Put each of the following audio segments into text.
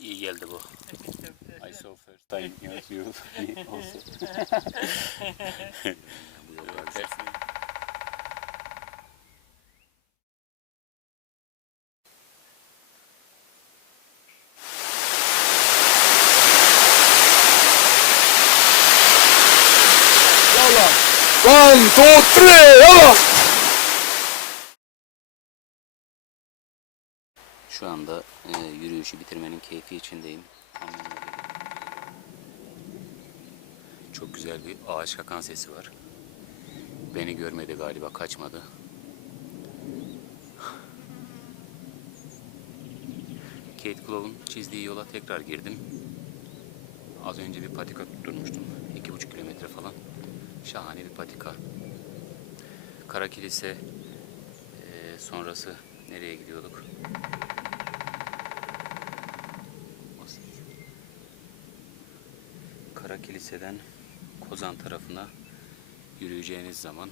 iyi geldi bu. I saw first time you also. One, two, three, yalla. Şu anda e, yürüyüşü bitirmenin keyfi içindeyim. Çok güzel bir ağaç kakan sesi var. Beni görmedi galiba, kaçmadı. Kate Clove'un çizdiği yola tekrar girdim. Az önce bir patika tutturmuştum. iki buçuk kilometre falan. Şahane bir patika. Kara Kilise e, sonrası nereye gidiyorduk? Kara Kilise'den Kozan tarafına yürüyeceğiniz zaman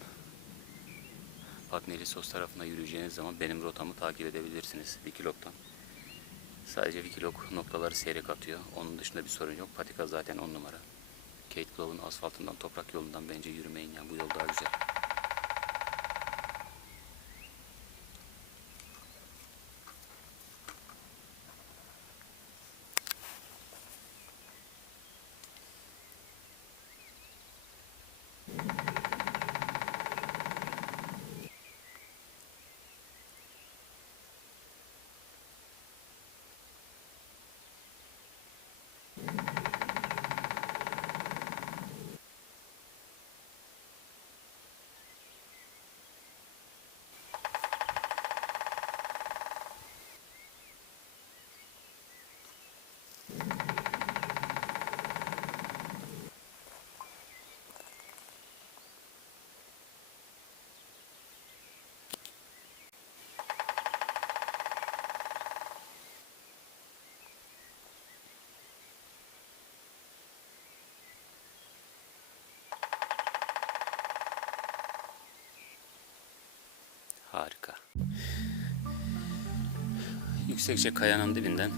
Patnelisos tarafına yürüyeceğiniz zaman benim rotamı takip edebilirsiniz Wikilog'dan. Sadece Wikilog noktaları seyrek atıyor. Onun dışında bir sorun yok. Patika zaten 10 numara. Kate Clove'un asfaltından, toprak yolundan bence yürümeyin yani bu yol daha güzel. Harika. Yüksekçe kayanın dibinden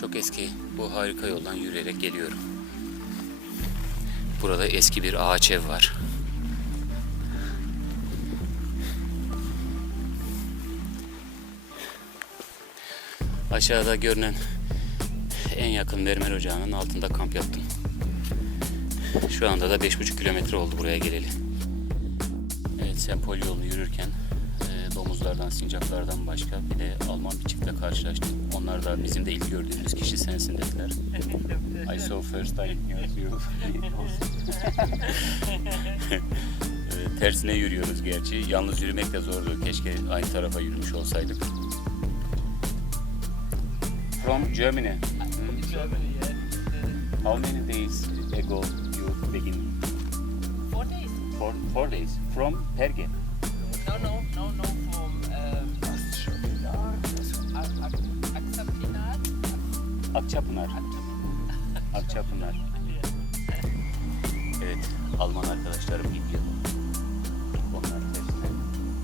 çok eski bu harika yoldan yürüyerek geliyorum. Burada eski bir ağaç ev var. Aşağıda görünen en yakın mermer ocağının altında kamp yaptım. Şu anda da 5,5 kilometre oldu buraya geleli. Evet, Sempol yolunu yürürken e, domuzlardan, sincaplardan başka bir de Alman bir çiftle karşılaştım. Onlar da bizim de ilk gördüğümüz kişi sensin dediler. I saw first time you. E, Tersine yürüyoruz gerçi. Yalnız yürümek de zordu. Keşke aynı tarafa yürümüş olsaydık. From Germany. Hmm. Germany, yeah. How many days ago you begin? Days. Four, days. From Perge. No, no, no, no. From um. Akçapınar. Akçapınar. Evet, Alman arkadaşlarım gidiyor. Onlar tersine,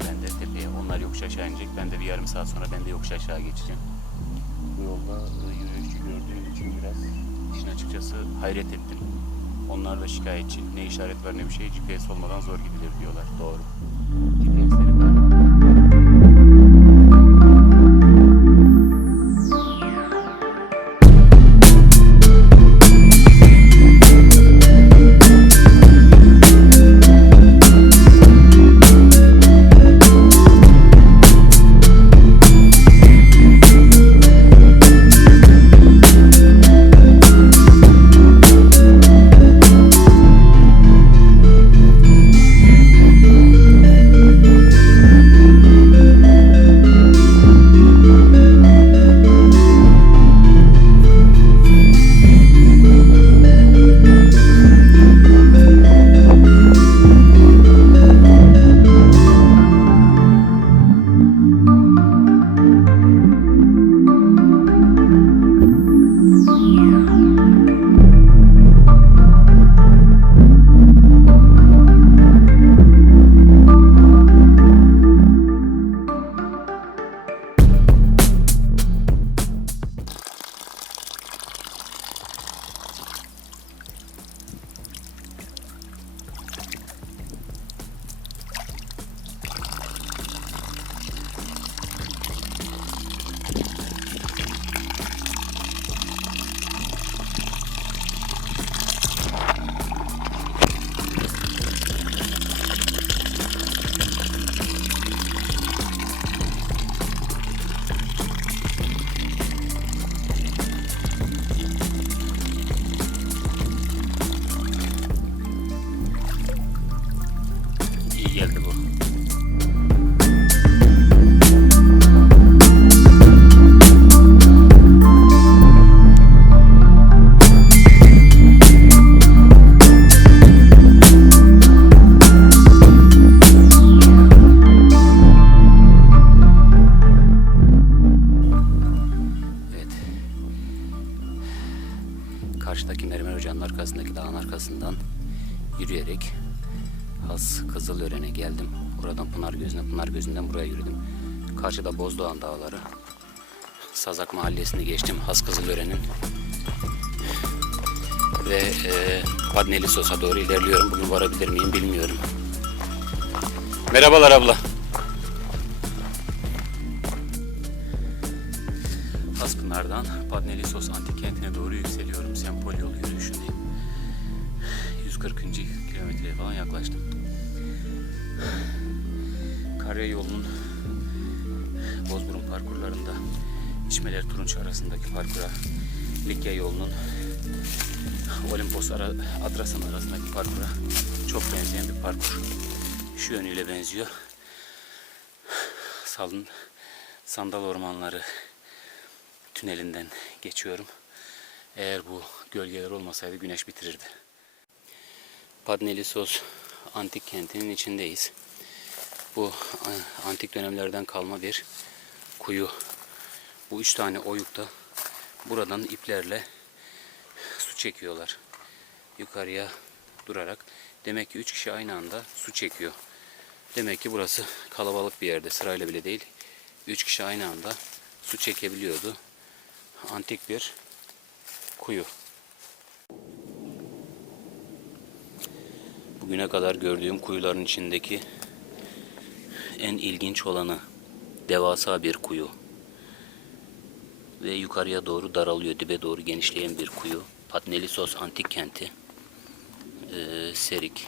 ben de tepeye. Onlar yokuş aşağı inecek. Ben de bir yarım saat sonra ben de yokuş aşağı geçeceğim. Bu yolda e, yürüyüşçü gördüğüm için biraz işin açıkçası hayret ettim. Onlar da şikayetçi. Ne işaret var ne bir şey GPS olmadan zor gidilir diyorlar. Doğru. Ocağı'nın arkasındaki dağın arkasından yürüyerek Has Kızılören'e geldim. Oradan Pınar Gözü'ne, Pınar Gözü'nden buraya yürüdüm. Karşıda Bozdoğan Dağları. Sazak Mahallesi'ni geçtim Has Kızılören'in. Ve e, Padneli Sos'a doğru ilerliyorum. Bugün varabilir miyim bilmiyorum. Merhabalar abla. Padnelisos antik kentine doğru yükseliyorum. Sempol yolu yürüyüşündeyim. 140. kilometreye falan yaklaştım. Karya yolunun Bozburun parkurlarında İçmeler Turunç arasındaki parkura Likya yolunun Olimpos ara, Adrasan arasındaki parkura çok benzeyen bir parkur. Şu yönüyle benziyor. Salın sandal ormanları tünelinden geçiyorum. Eğer bu gölgeler olmasaydı güneş bitirirdi. Padnelisos antik kentinin içindeyiz. Bu a, antik dönemlerden kalma bir kuyu. Bu üç tane oyukta buradan iplerle su çekiyorlar. Yukarıya durarak. Demek ki üç kişi aynı anda su çekiyor. Demek ki burası kalabalık bir yerde sırayla bile değil. Üç kişi aynı anda su çekebiliyordu. Antik bir kuyu. Bugüne kadar gördüğüm kuyuların içindeki en ilginç olanı devasa bir kuyu. Ve yukarıya doğru daralıyor, dibe doğru genişleyen bir kuyu. Patnelisos antik kenti. Ee, Serik.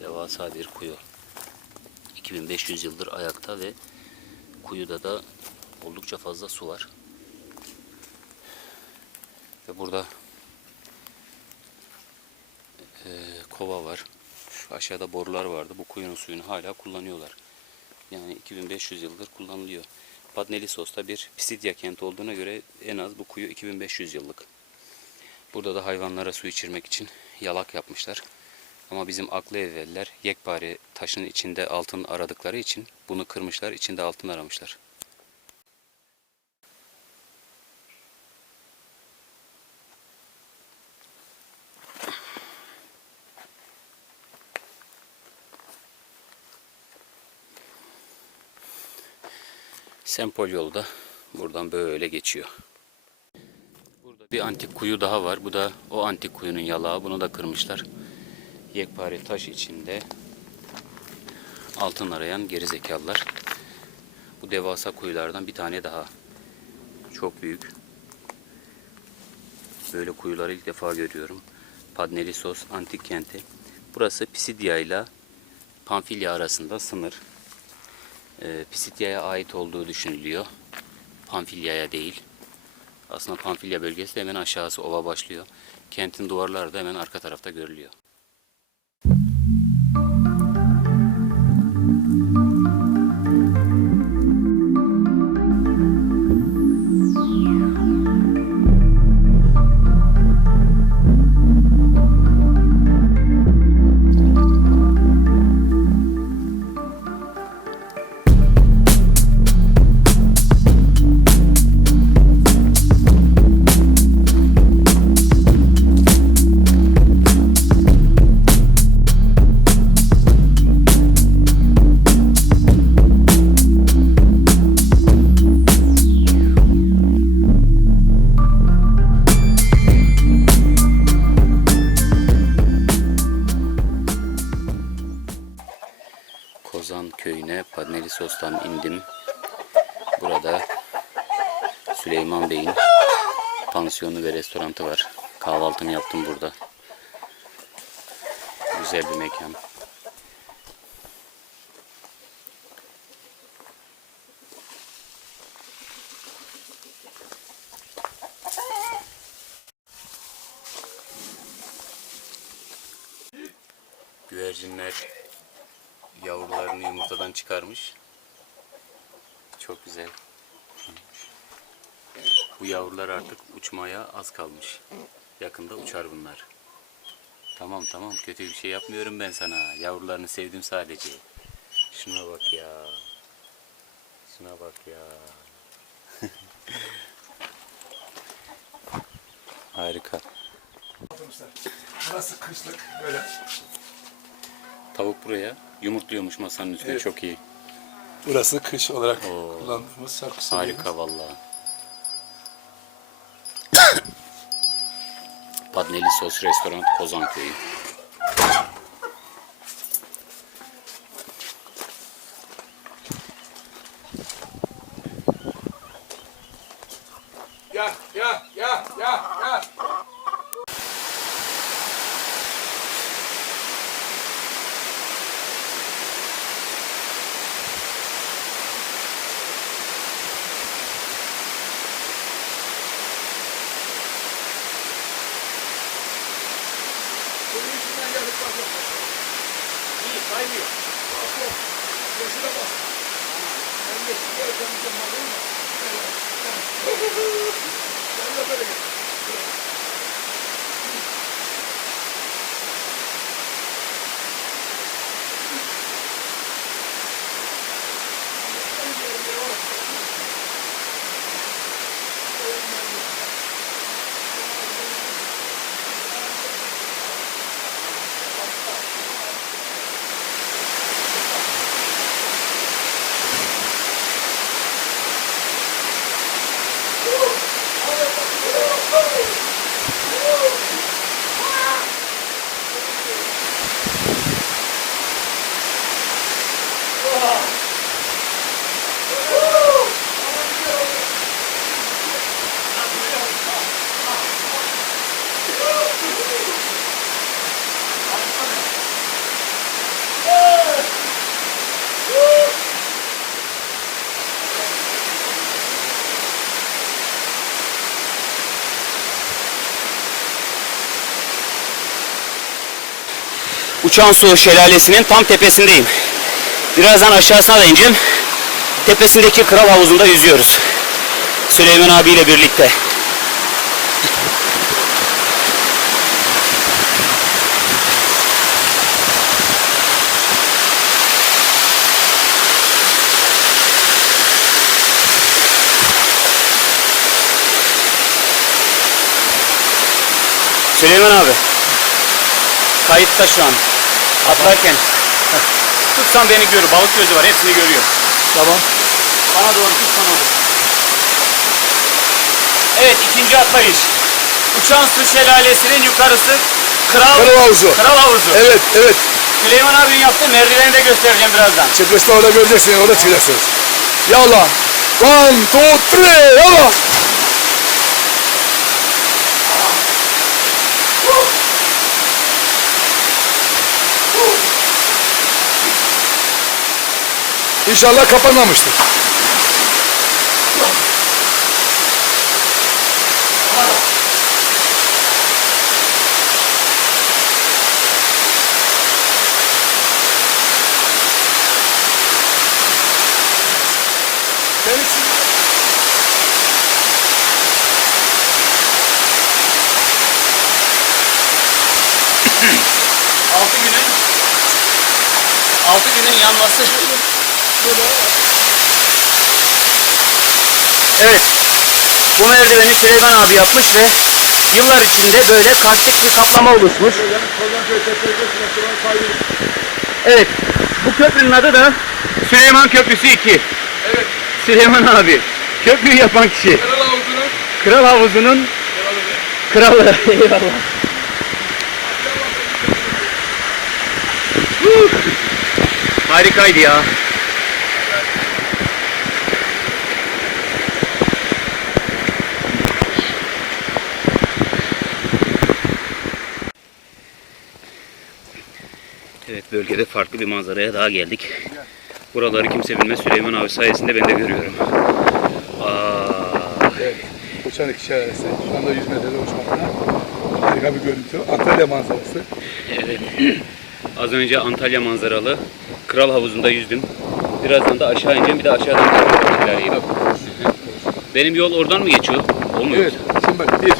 Devasa bir kuyu. 2500 yıldır ayakta ve kuyuda da oldukça fazla su var. Ve burada e, kova var. Şu aşağıda borular vardı. Bu kuyunun suyunu hala kullanıyorlar. Yani 2500 yıldır kullanılıyor. Padnelisos'ta bir Pisidya kenti olduğuna göre en az bu kuyu 2500 yıllık. Burada da hayvanlara su içirmek için yalak yapmışlar. Ama bizim aklı evveller yekpare taşın içinde altın aradıkları için bunu kırmışlar, içinde altın aramışlar. Sempol yolu da buradan böyle geçiyor. Burada bir antik kuyu daha var. Bu da o antik kuyunun yalağı. Bunu da kırmışlar. Yekpare taş içinde altın arayan gerizekalılar. Bu devasa kuyulardan bir tane daha. Çok büyük. Böyle kuyuları ilk defa görüyorum. Padnelisos antik kenti. Burası Pisidya ile Pamfilya arasında sınır. Ee, Pisidya'ya ait olduğu düşünülüyor. Pamfilya'ya değil. Aslında Pamfilya bölgesi de hemen aşağısı ova başlıyor. Kentin duvarları da hemen arka tarafta görülüyor. Güzel bir mekan. Güvercinler yavrularını yumurtadan çıkarmış. Çok güzel. Bu yavrular artık uçmaya az kalmış. Yakında uçar bunlar. Tamam tamam kötü bir şey yapmıyorum ben sana. Yavrularını sevdim sadece. Şuna bak ya. Şuna bak ya. Harika. Burası kışlık böyle. Tavuk buraya yumurtluyormuş masanın üstüne Evet. çok iyi. Burası kış olarak Oo. kullandığımız sarkıs. Harika vallahi. Padneli Sos Restoran Kozan Köyü. Ya ya ya ya ya. Uçan Su Şelalesi'nin tam tepesindeyim. Birazdan aşağısına da ineceğim. Tepesindeki kral havuzunda yüzüyoruz. Süleyman abiyle birlikte. Süleyman abi. Kayıtta şu an. Atlarken. Tutsan beni görür. Balık gözü var. Hepsini görüyor. Tamam. Bana doğru tutsan olur. Evet ikinci atlayış. Uçan Su Şelalesi'nin yukarısı Kral, Kral havuzu. Kral Havuzu. Evet evet. Süleyman abinin yaptığı merdiveni de göstereceğim birazdan. Çıkışta orada göreceksiniz. Orada çıkacaksınız. Yalla. One, two, three. Yalla. İnşallah kapanmamıştır. Evet. Bu merdiveni Süleyman abi yapmış ve yıllar içinde böyle karstik bir kaplama oluşmuş. Evet. Bu köprünün adı da Süleyman Köprüsü 2. Evet. Süleyman abi. Köprüyü yapan kişi. Kral havuzunun Kral havuzunun kralı. Eyvallah. Harikaydı ya. Evet bölgede farklı bir manzaraya daha geldik. Buraları kimse bilmez. Süleyman abi sayesinde ben de görüyorum. Aa, Evet. Uçan iki şelalesi. Şu anda 100 metrede uçmakta. Harika bir görüntü. Antalya manzarası. Evet. Az önce Antalya manzaralı Kral Havuzu'nda yüzdüm. Birazdan da aşağı ineceğim. Bir de aşağıdan ilerleyeyim. Benim yol oradan mı geçiyor? Olmuyor. Evet. Şimdi bak bir,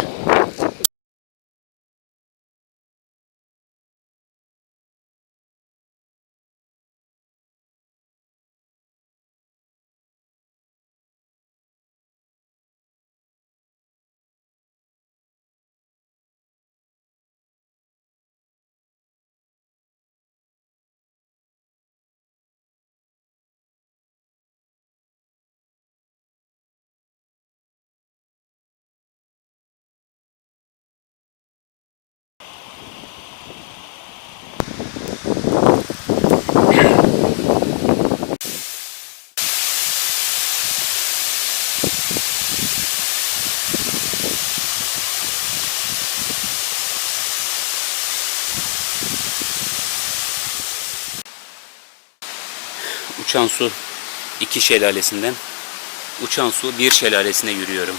Uçan Su iki şelalesinden Uçan Su bir şelalesine yürüyorum.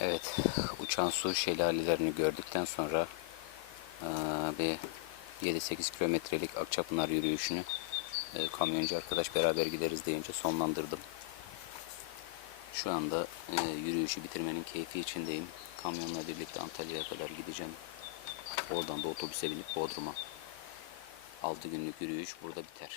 Evet, uçan su şelalelerini gördükten sonra bir 7-8 kilometrelik Akçapınar yürüyüşünü eee, kamyoncu arkadaş beraber gideriz deyince sonlandırdım. Şu anda eee, yürüyüşü bitirmenin keyfi içindeyim. Kamyonla birlikte Antalya'ya kadar gideceğim. Oradan da otobüse binip Bodrum'a. 6 günlük yürüyüş burada biter.